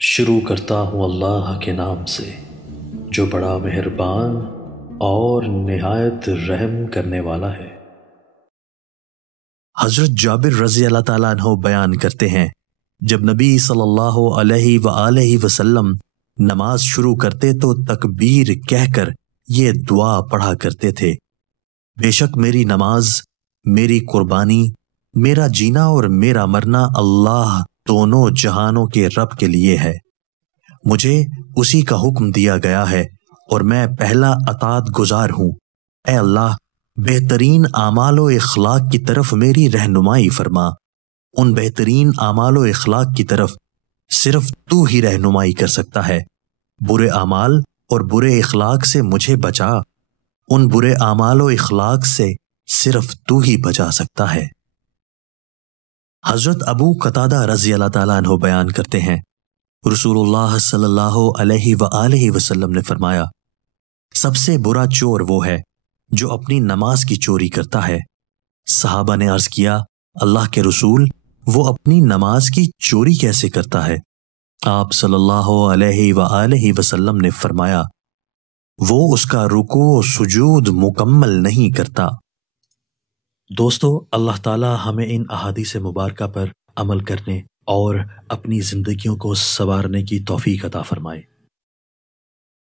شروع کرتا ہوں اللہ کے نام سے جو بڑا مہربان اور نہایت رحم کرنے والا ہے۔ حضرت جابر رضی اللہ تعالیٰ عنہ بیان کرتے ہیں، جب نبی صلی اللہ علیہ وآلہ وسلم نماز شروع کرتے تو تکبیر کہہ کر یہ دعا پڑھا کرتے تھے: بے شک میری نماز، میری قربانی، میرا جینا اور میرا مرنا اللہ دونوں جہانوں کے رب کے لیے ہے۔ مجھے اسی کا حکم دیا گیا ہے اور میں پہلا اطاعت گزار ہوں۔ اے اللہ، بہترین اعمال و اخلاق کی طرف میری رہنمائی فرما۔ ان بہترین اعمال و اخلاق کی طرف صرف تو ہی رہنمائی کر سکتا ہے۔ برے اعمال اور برے اخلاق سے مجھے بچا۔ ان برے اعمال و اخلاق سے صرف تو ہی بچا سکتا ہے۔ حضرت ابو قتادہ رضی اللہ تعالیٰ عنہ بیان کرتے ہیں، رسول اللہ صلی اللہ علیہ وآلہ وسلم نے فرمایا، سب سے برا چور وہ ہے جو اپنی نماز کی چوری کرتا ہے۔ صحابہ نے عرض کیا، اللہ کے رسول، وہ اپنی نماز کی چوری کیسے کرتا ہے؟ آپ صلی اللہ علیہ وآلہ وسلم نے فرمایا، وہ اس کا رکوع و سجود مکمل نہیں کرتا۔ دوستو، اللہ تعالی ہمیں ان احادیث مبارکہ پر عمل کرنے اور اپنی زندگیوں کو سنوارنے کی توفیق عطا فرمائے۔